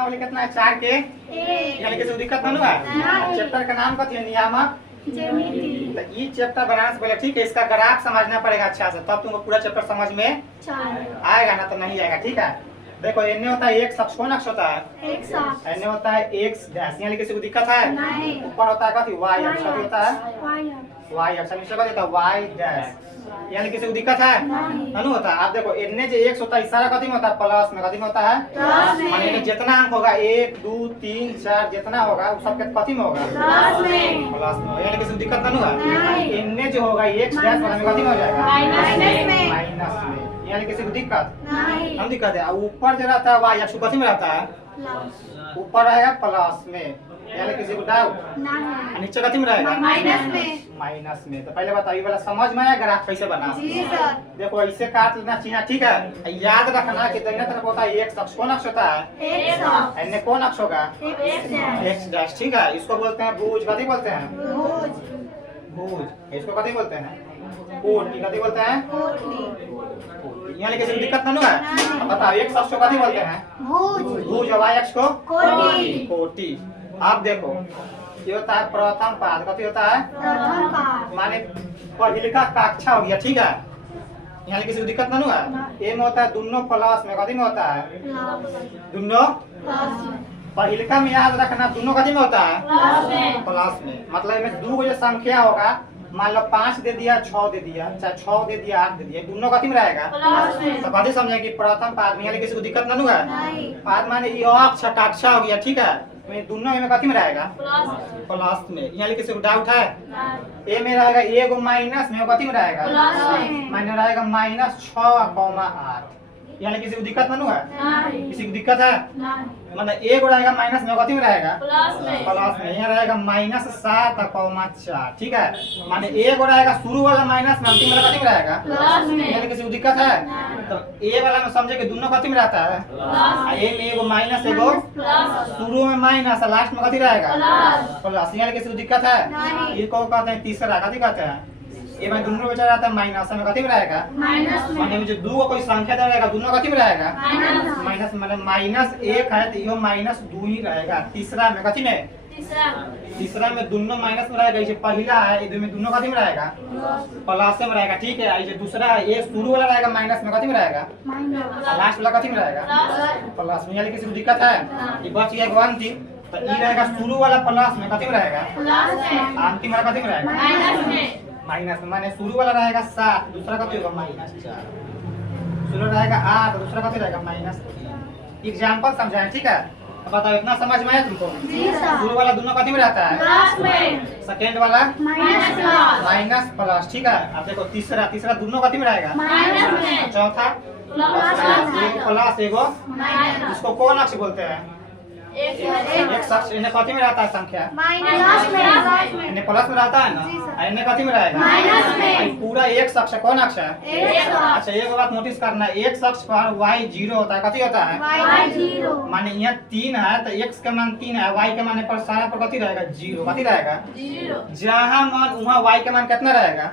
प्रश्नावली कितना है 4 के यानी किसी को दिक्कत नहीं है। चैप्टर का नाम कथी है नियामक ज्यामिति। तो ये चैप्टर बनाने से पहले ठीक है इसका ग्राफ समझना पड़ेगा अच्छा से, तब तुमको पूरा चैप्टर समझ में आएगा, ना तो नहीं आएगा। ठीक है देखो एन होता है एक्स अक्ष, कौन अक्ष होता है एन होता है एक्स डैश, यानी किसी को दिक्कत है। ऊपर होता है कथी वाई अक्ष, कथी होता है वाई अक्ष, नीचे कथी होता है वाई डैश, यानी किसी को दिक्कत है नहीं होता। आप देखो एन जो एक्स होता है सारा कथी में होता है प्लस में, कथी में होता है माने कि जितना अंक होगा 1 2 3 4 जितना होगा वो सबके कथी में होगा प्लस में, यानी किसी को दिक्कत नहीं होगा। एन जो होगा एक्स डैश वाला में कथी में हो जाएगा माइनस में, यानी किसी को दिक्कत नहीं दिक्कत है। ऊपर जो रहता है वाई अक्ष कथी में रहता है ऊपर रहेगा प्लस में, यानी किसी को डाउट नीचे कथी में रहेगा माइनस में। तो पहले बताइए वाला समझ में आया ग्राफ कैसे बना। देखो ऐसे काट लेना चाहिए ठीक है। याद रखना कि दाहिने तरफ होता है एक्स अक्ष, कौन अक्ष होता है एन कौन अक्ष होगा एक्स डैश। ठीक है इसको बोलते हैं भुज, कथी बोलते हैं भुज, इसको कथी बोलते हैं कोटि, कथी बोलते हैं यानी किसी को दिक्कत नहीं है। बताओ एक्स अक्ष को कथी बोलते हैं भुज, वाई अक्ष को कोटि। आप देखो ये होता है प्रथम पाद, कथी होता है माने पहिलका कक्षा हो गया। ठीक है यानी किसी को दिक्कत नहीं है। ए में होता है दोनों प्लस में, कथी में होता है दोनों पहिलका में, याद रखना दोनों कथी में होता है प्लस में। मतलब इसमें दो जो संख्या होगा मान लो 5 दे दिया 6 दे दिया, चाहे 6 दे दिया 8 दे दिया, दोनों कथी में रहेगा तो कथी समझे कि प्रथम पाद में, यानी किसी को दिक्कत नहीं है। पाद माने ये अक्ष कक्षा हो गया। ठीक है दोनों में कथी में रहेगा प्लस में, यानी किसी को डाउट है। ए में रहेगा एगो माइनस में, कथी में रहेगा माइनस रहेगा -6,8, यानी किसी को दिक्कत नहीं है। किसी को दिक्कत है मतलब एगो रहेगा माइनस में, कथी में रहेगा प्लस में, यहाँ रहेगा -7,4। ठीक है माने एगो रहेगा शुरू वाला माइनस में, अंतिम वाला कथी में रहेगा यानी किसी को दिक्कत है। तो ए वाला में समझे कि दोनों कथी में रहता है, ए में एगो माइनस एगो शुरू में माइनस लास्ट में कथी रहेगा प्लस, यानी किसी को दिक्कत है। इसको कहते हैं तीसरा, कथी कहते हैं ये में दोनों बचा रहता है माइनस में, कथी में रहेगा माने में जो दो कोई संख्या दे रहेगा दोनों कथी में रहेगा माइनस, माने -1 है तो यो -2 ही रहेगा। तीसरा में कथी में तीसरा में दोनों माइनस में रहेगा। ये पहला है ये में दोनों कथी में रहेगा प्लस में रहेगा। ठीक है ये दूसरा है ये शुरू वाला रहेगा माइनस में, कथी में रहेगा लास्ट वाला कथी में रहेगा प्लस में, यानी किसी को दिक्कत है। ये बच गया 1 3, तो ये रहेगा शुरू वाला प्लस में, कथी में रहेगा अंतिम वाला कथी में रहेगा माइनस में, माने शुरू वाला रहेगा 7, दूसरा कथी होगा -4, शुरू रहेगा 8, दूसरा कथी रहेगा -3। एग्जांपल समझाएं ठीक है। अब बताओ इतना समझ में आया तुमको। शुरू वाला दोनों कथी में रहता है सेकंड वाला माइनस प्लस। ठीक है अब देखो तीसरा दोनों कथी में रहेगा चौथा प्लस एगो, इसको कौन अक्ष बोलते हैं एक्स अक्ष। इन्हें कथी में रहता है संख्या इन्हें प्लस में रहता है ना, इन्हें कथी में रहेगा पूरा एक्स अक्ष कौन अक्ष है अच्छा एक बात नोटिस करना है एक्स अक्ष पर वाई 0 होता है, कथी होता है माने यहाँ 3 है तो एक्स का मान 3 है, वाई के मान पर सारा पर कथी रहेगा 0, कथी रहेगा जहाँ मान वहाँ वाई का मान कितना रहेगा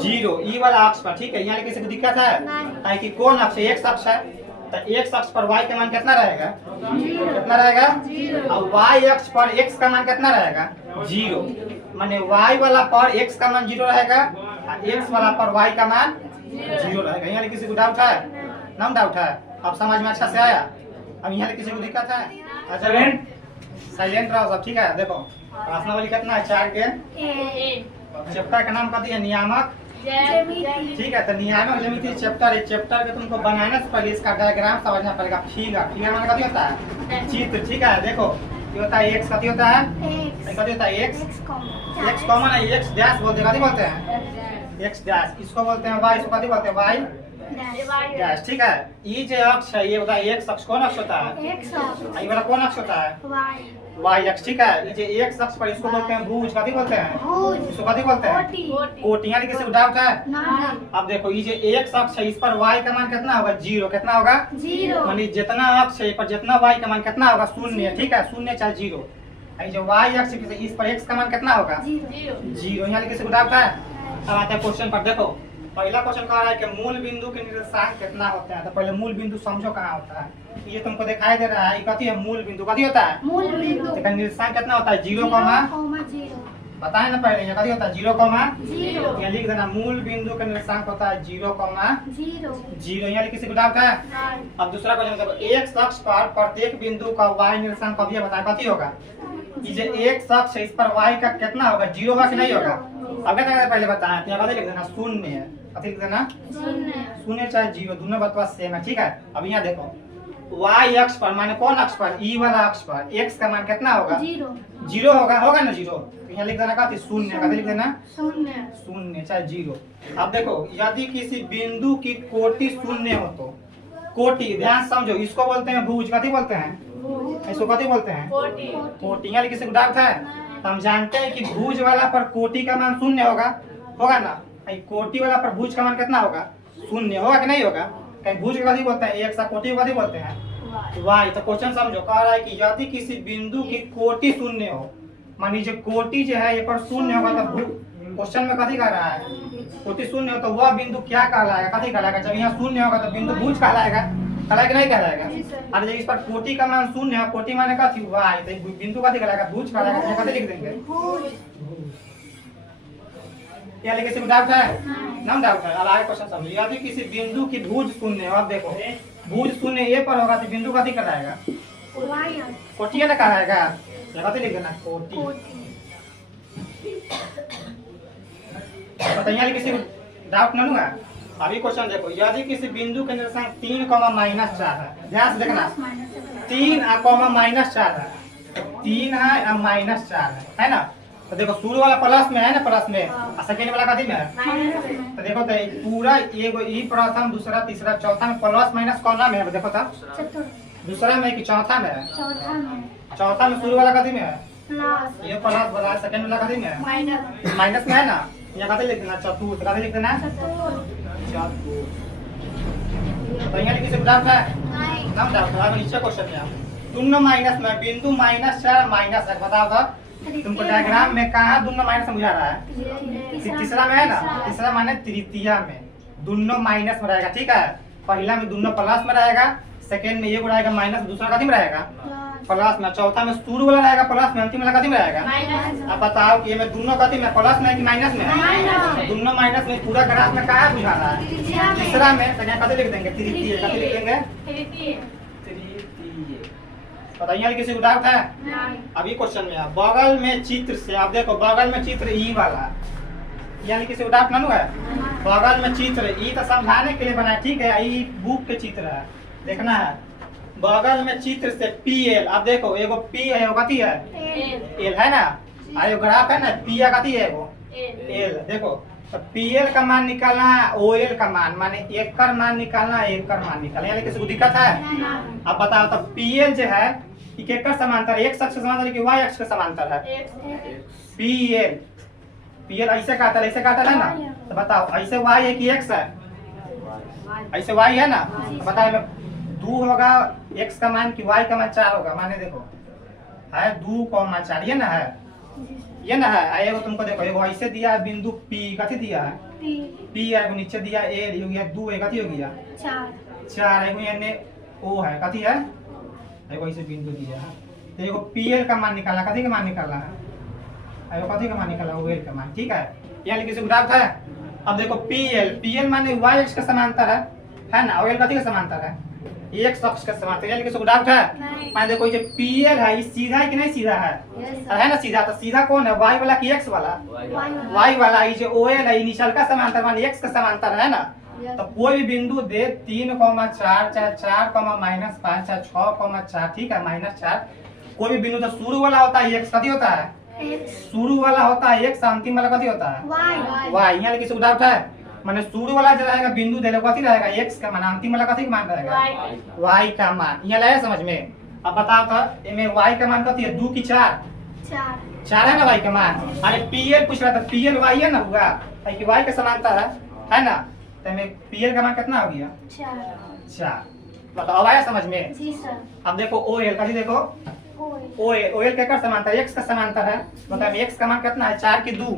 0 ई वाला अक्ष पर। ठीक है यहाँ किसी को दिक्कत है कि कौन अक्ष एक्स अक्ष है तो एक्स अक्ष पर y का मान कितना रहेगा कितना रहेगा और y अक्ष पर x का मान कितना रहेगा 0, माने y वाला पर x का मान 0 रहेगा और x वाला पर y का मान 0 रहेगा। यहाँ किसी को डाउट है नाम डाउट है अब समझ में अच्छा से आया। अब यहाँ किसी को दिक्कत है अच्छा साइलेंट रहो सब। ठीक है देखो प्रश्नावली कितना है 4 के। चैप्टर का नाम कहती है नियामक ठीक है। तो नियामक ज्यामिति चैप्टर के तुमको बनाने से पहले इसका डायग्राम समझना पड़ेगा। फिगर माने कथी होता है चित्र। ठीक है देखो ये होता है एक्स, कथी होता है कथी होता है एक्स कॉमन है, एक्स डैश बोलते हैं, कथी बोलते हैं एक्स डैश। इसको बोलते हैं वाई, इसको कथी बोलते हैं वाई डैश। ठीक है ये जो अक्ष है ये होता है एक्स अक्ष, कौन अक्ष होता है ये वाला कौन अक्ष होता है वाई अक्ष। ठीक है ये जो एक्स अक्ष पर इसको बोलते हैं भुज, कथी बोलते हैं इसको कथी बोलते हैं कोटि। यानी किसी को डाउट है अब देखो ये जो एक्स अक्ष है इस पर वाई का मान कितना होगा 0, कितना होगा 0, माने जितना अक्ष है पर जितना वाई का मान कितना होगा 0। ठीक है 0 चाहे 0, जो वाई अक्ष इस पर एक्स का मान कितना होगा 0। यानी किसी को डाउट है। अब आता है क्वेश्चन पर देखो पहला क्वेश्चन कह रहा है कि मूल बिंदु के निर्देशांक कितना होते हैं। तो पहले मूल बिंदु समझो कहाँ होता है। ये तुमको दिखाई दे रहा है, ये कथी है मूल बिंदु, कथी होता है मूल बिंदु। तो निर्देशांक कितना होता है 0,0 बताए ना पहले, ये कथी होता है 0,0 यहाँ लिख देना मूल बिंदु का निर्देशांक होता है 0,0 यहाँ किसी को डाउट है। अब दूसरा क्वेश्चन देखो, एक अक्ष पर प्रत्येक बिंदु का y निर्देशांक कभी बताए कथी होगा। ये एक अक्ष है, इस पर y का कितना होगा, 0 होगा कि नहीं होगा। अब क्या पहले बताए तो यहाँ कथी लिख देना शून्य है, कथी लिख देना शून्य चाहे 0 दोनों बात सेम है, ठीक है। अब यहाँ देखो y अक्ष पर माने कौन अक्ष पर, ई वाला अक्ष पर x का मान कितना होगा 0 होगा ना 0। तो यहाँ लिख देना कथी शून्य, कथी लिख देना शून्य चाहे 0। अब देखो यदि किसी बिंदु की कोटि शून्य हो तो, कोटि ध्यान समझो, इसको बोलते हैं भुज, कथी बोलते हैं इसको कथी बोलते हैं कोटि। यहाँ किसी को डाउट है तो हम जानते हैं कि भुज वाला पर कोटि का मान शून्य होगा ना। कोटि वाला पर भुज का मान कितना होगा शून्य होगा कि नहीं होगा। कहीं भुज का कथी बोलते हैं, एक सा कोटि को कथी बोलते हैं वाई। तो क्वेश्चन समझो, कह रहा है कि यदि किसी बिंदु की कोटि शून्य हो, मान लीजिए कोटि जो है ये पर शून्य होगा, तो क्वेश्चन में कथी कह रहा है कोटि शून्य हो तो वह बिंदु क्या कहलाएगा, कथी कहलाएगा। जब यहाँ शून्य होगा तो बिंदु भुज कहलाएगा, कहलाएगा नहीं कहलाएगा। और जब इस पर कोटि का मान शून्य है, कोटि माने कथी वाई, तो बिंदु कथी कहलाएगा भुज कहलाएगा। कथी लिख देंगे क्या लिखे, किसी को डाउट है ना डाउट है। अब आगे क्वेश्चन समझिए, यदि किसी बिंदु की भुज शून्य हो, अब देखो भुज शून्य ए पर होगा तो बिंदु कथी कहलाएगा कोटि ना कहलाएगा, कथी लिख देना कोटि। तो यहाँ किसी को डाउट ना लूंगा। अभी क्वेश्चन देखो, यदि किसी बिंदु के निर्देशांक 3,-4 है, ध्यान से देखना 3 -4 है, 3 है और -4 है ना। तो देखो शुरू वाला प्लस में है ना, प्लस में और सेकंड वाला कथी में है। तो देखो तो पूरा एगो ई प्रथम दूसरा तीसरा चौथा में प्लस माइनस कौन में है, देखो तो दूसरा में कि चौथा में है, चौथा में शुरू वाला कथी में है ये प्लस वाला, सेकंड वाला कथी में है माइनस में है ना। यहाँ कथी लिख देना चतुर्थ, कथी लिख देना चतुर्थ। तो यहाँ किसी को डाउट है ना डाउट है। नीचे क्वेश्चन में दोनों माइनस में बिंदु -4 -1 बताओ तो तुमको डायग्राम में कहाँ दोनों माइनस समझा रहा है, तीसरा में है ना, तीसरा माने तृतीया में दोनों माइनस में रहेगा, ठीक है। पहला में दोनों प्लस में रहेगा, सेकंड में ये रहेगा माइनस, दूसरा कथी में रहेगा प्लस में, चौथा में शुरू वाला रहेगा प्लस में, अंतिम वाला कथी में रहेगा। अब बताओ कि ये में दोनों कथी में प्लस में कि माइनस में, दोनों माइनस में। पूरा ग्राफ में कहाँ बुझा रहा है तीसरा में, तो यहाँ कथी लिख देंगे तृतीय, कथी लिख देंगे बताइए। किसी को डाउट है। अभी क्वेश्चन में बगल में चित्र से, आप देखो बगल में चित्र ई वाला, यानी किसी को डाउट ना है। बगल में चित्र ई तो समझाने के लिए बना है, ठीक है, ई बुक के चित्र है, देखना है। बगल में चित्र से PL, अब देखो एगो P है, एगो कथी है L है ना, और एगो ग्राफ है ना P या कथी है एगो L। देखो तो PL का मान निकालना है, OL का मान माने एक कर मान निकालना है, एक कर मान निकालना, यानी किसी को दिक्कत है। अब बताओ तो PL जो है केकर समांतर है, x अक्ष के समांतर है कि y अक्ष के समांतर है। PL ऐसे काटल है ना, तो बताओ ऐसे y है कि x है, ऐसे y है ना। तो बताओ 2 होगा x का मान कि y का मान 4 होगा, माने देखो है 2,4 ये ना है, ये ना है। एगो तुमको देखो एगो ऐसे दिया है बिंदु P, कथी दिया है P है, एगो नीचे दिया A, हो गया 2 है, कथी हो गया 4, एगो यानी O है, कथी है एगो ऐसे बिंदु दिया है। तो एगो PL का मान निकालना, कथी का मान निकालना है, एगो कथी का मान निकालना OL का मान, ठीक है। यानी किसी को डाउट है। अब देखो PL माने y अक्ष का समांतर है ना, OL कथी का समांतर है x अक्ष का समांतर, यानी किसी को डाउट है। मान देखो ये PL है, ये सीधा है कि नहीं सीधा है ना सीधा। तो सीधा कौन है, y वाला कि x वाला, y वाला। ये जो OL है ये निचल का समांतर माने x का समांतर है ना। तो कोई भी बिंदु दे 3,4 चाहे 4, -5 चाहे 6,4, ठीक है -4, कोई भी बिंदु तो शुरू वाला होता है x, कथी होता है शुरू वाला होता है x, अंतिम वाला कथी होता है y। यहाँ किसी को डाउट है, माने शुरू वाला जो रहेगा बिंदु दे कथी रहेगा x का मान, अंतिम वाला कथी का मान रहेगा y का मान। यहाँ लाया समझ में। अब बताओ तो इनमें y का मान कथी है 2 की 4 है ना y का मान। अरे PL पूछ रहा था, PL y है ना हुआ कि y के समांतर है ना। तो में PL का मान कितना हो गया 4। बताओ आया समझ में। जी सर। अब देखो OL कथी देखो OL के कर समांतर x का समांतर है, मतलब x का मान कितना है 4 की 2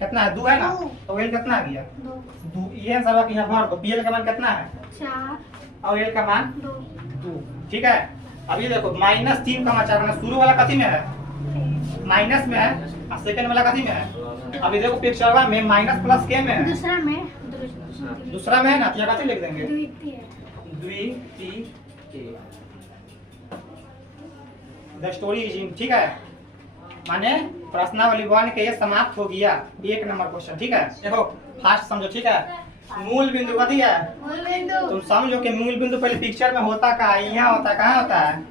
कितना है 2 है ना, तो OL कितना आ गया 2। ये सब आप यहाँ भर दो। PL का मान कितना है 4 और OL का मान 2। ठीक है, अब ये देखो -3 का -4 मतलब शुरू वाला कथी में है माइनस में है और सेकंड वाला कथी में है। अभी देखो पिक्चर में माइनस प्लस के में है, दूसरा में है ना, तो यहाँ कथी लिख देंगे द्वितीय। The story is. ठीक है, माने प्रश्नावली 1 के ये समाप्त हो गया। 1 नंबर क्वेश्चन। ठीक है, देखो फास्ट समझो। ठीक है, मूल बिंदु कथी है, तुम समझो कि मूल बिंदु पहले पिक्चर में होता कहाँ है, यहाँ होता है, कहाँ होता है,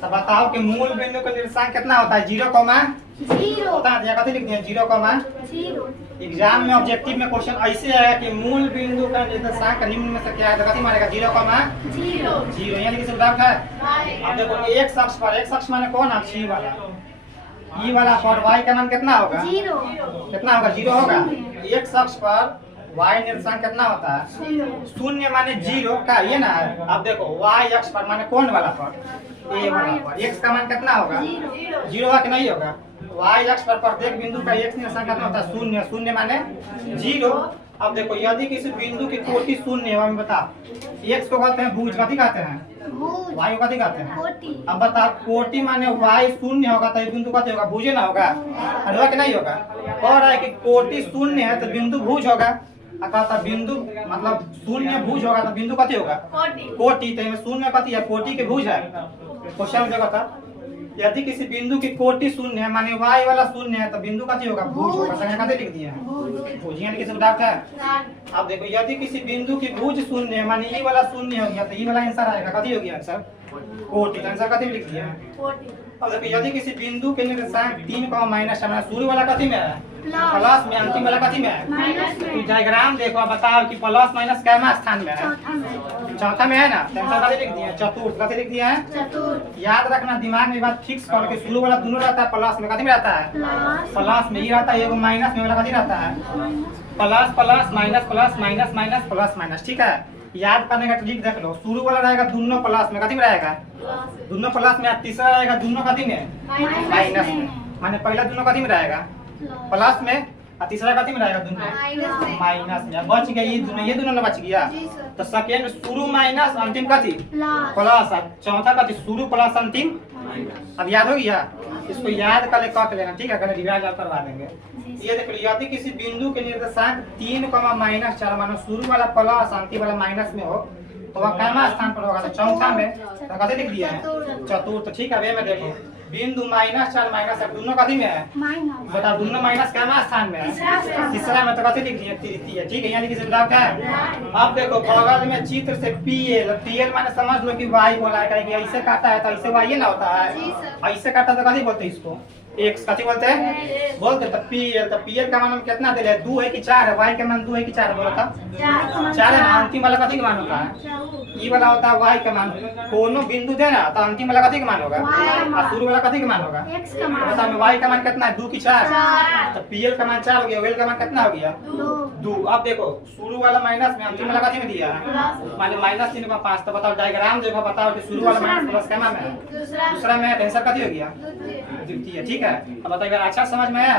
तो बताओ कि मूल बिंदु का निर्देशांक कितना होता है 0,0 होता है। कथी लिख दिया 0,0। एग्जाम में ऑब्जेक्टिव में क्वेश्चन ऐसे आया कि मूल बिंदु का निर्देशांक निम्न में से क्या है, तो कथी मानेगा 0,0। यहाँ लिखिए डाउट है। अब देखो x अक्ष पर, x अक्ष माने कौन अक्ष, ई वाला पर y का मान कितना होगा 0 कितना होगा 0 होगा। x अक्ष पर y निर्देशांक कितना होता है 0 माने 0 का ये ना है। अब देखो y अक्ष पर माने कौन वाला पर, a वाला पर, x का मान कितना होगा 0 होगा कि नहीं होगा। y अक्ष पर प्रत्येक बिंदु का x निर्देशांक कितना होता है 0 माने 0। अब देखो यदि किसी बिंदु की कोटि 0 है, हमें बता x को कहते हैं भुज, कथी कहते हैं y को कथी कहते हैं। अब बता कोटि माने y 0 होगा तो बिंदु कथी होगा भुज ना होगा, होगा कि नहीं होगा। कह रहा है कि कोटि 0 है तो बिंदु भुज होगा। कहता बिंदु मतलब 0 भुज होगा तो बिंदु कथी होगा कोटि, तो 0 कथी है कोटि के भुज है। क्वेश्चन में देखो था यदि किसी बिंदु की कोटि 0 है माने y वाला 0 है तो बिंदु कथी होगा भुज होगा। संख्या कथी लिख दिया भुज, यहाँ किसी को डाउट है। अब देखो यदि किसी बिंदु की भुज 0 है माने ई वाला 0 हो गया तो ई वाला आंसर आएगा कथी हो गया आंसर कोटि, आंसर कथी लिख दिया। अब देखो यदि किसी बिंदु के निर्देशांक 3,- शुरू वाला कथी में है प्लस में, अंतिम वाला कथी में है। तो डायग्राम देखो बताओ कि प्लस माइनस कैमा स्थान में है, चौथा में है ना, तो आंसर कथी लिख दिया चतुर्थ। कथी लिख दिया है, याद रखना दिमाग में बात फिक्स करके शुरू वाला दोनों रहता है प्लस में, कथी में रहता है प्लस में ही रहता है, एगो माइनस में वाला कथी रहता है plus plus minus plus minus minus plus minus. ठीक है, याद करने का ट्रिक देख लो, शुरू वाला रहेगा दोनों प्लस में, कथी में रहेगा दोनों प्लस में, तीसरा रहेगा दोनों कथी में माइनस में, माने पहला दोनों कथी में रहेगा प्लस में और तीसरा कथी में रहेगा दोनों माइनस में। बच गया ये दोनों बच गया। तो सेकेंड शुरू माइनस अंतिम कथी प्लस, चौथा कथी शुरू प्लस अंतिम। अब याद हो गया, इसको याद कर ले कट लेना। ठीक है, रिवाइज आप करवा देंगे। ये देख लो यदि किसी बिंदु के निर्देशांक 3,-4 मानो शुरू वाला प्लस अंतिम वाला माइनस में हो तो वह कैमा स्थान पर होगा, तो चौथा में तो कथी लिख दिया है चतुर्थ। ठीक है, वे में देखो बिंदु -4 दोनों कथी में है बता, दोनों माइनस कैमा स्थान में है, तीसरा में तो कथी लिख दिया तृतीय। ठीक है, यानी कि डाउट है। अब देखो बगल में चित्र से PL माने समझ लो कि y बोला है, कि ऐसे काटा है तो ऐसे y ना होता है, ऐसे काटा तो कथी बोलते हैं इसको x, कथी बोलते हैं बोलते तो PL का मान हम कितना दे रहे हैं 2 है कि 4 है, y का मान 2 है कि 4 बोला था 4 है ना। अंतिम वाला कथी का मान होता है ई वाला होता है y का मान, कोनो बिंदु देना तो अंतिम वाला कथी का मान होगा और शुरू वाला कथी का मान होगा बता में y का मान कितना है 2 की 4, तो PL का मान 4 हो गया, OL का मान कितना हो गया 2। अब देखो शुरू वाला माइनस में अंतिम वाला कथी में दिया है माने -3,5, तो बताओ डायग्राम देखो बताओ कि शुरू वाला माइनस प्लस कैमा में है दूसरा में है, तो आंसर कथी हो गया द्वितीय। ठीक है, अब बताइए अच्छा समझ में आया।